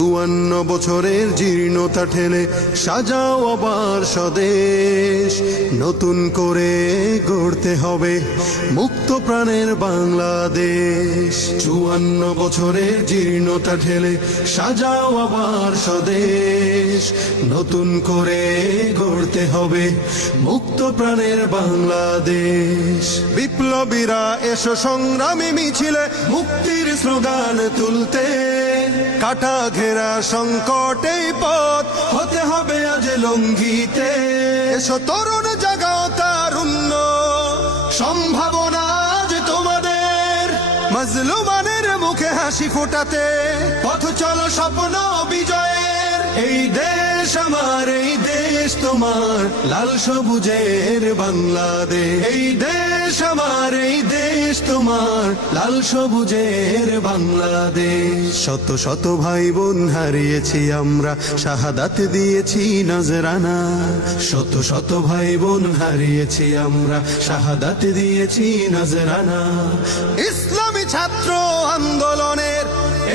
52 বছরের জীর্ণতা ঠেলে সাজাও আবার স্বদেশ, নতুন করে গড়তে হবে মুক্ত প্রাণের বাংলাদেশ। 54 বছরের জীর্ণতা ঠেলে সাজাও আবার স্বদেশ, নতুন করে গড়তে হবে মুক্ত প্রাণের বাংলাদেশ। বিপ্লবীরা এসো সংগ্রামী মিছিলে মুক্তির স্লোগান তুলতে, কাটা ঘেরা সংকটে পথ হতে হবে আজ লঙ্ঘিতে। এসো তরুণ জাগাও তারুণ্য সম্ভাবনা আজ তোমাদের, মাজলুমানের মুখে হাসি ফোটাতে পথ চলো স্বপ্ন বিজয়ের। এই দেশ আমার, এই দেশ তোমার, লাল সবুজের বাংলাদেশ। এই দেশ আমার, এই দেশ তোমার, লাল সবুজের বাংলাদেশ। শত শত ভাই বোন হারিয়েছি আমরা, শাহাদাত দিয়েছি নজরানা। শত শত ভাই বোন হারিয়েছি আমরা, শাহাদাত দিয়েছি নজরানা। ইসলামী ছাত্র আন্দোলনের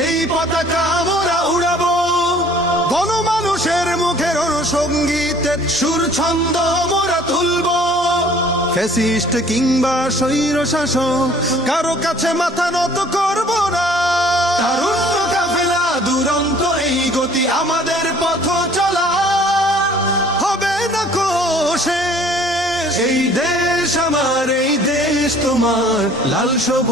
এই পতাকা আমরা উড়াবো, গণমানুষের মুখের সঙ্গীতের সুর ছন্দ মোরা তুলবো। ফ্যাসিস্ট কিংবা স্বৈর শাসক কারো কাছে মাথা নত করবো না। তারুণ্য কাফেলা দুরন্ত এই গতি, আমাদের পথ চলা হবে না শেষ। এই দেশ আমার, এই দেশ তোমার, লাল সবুজ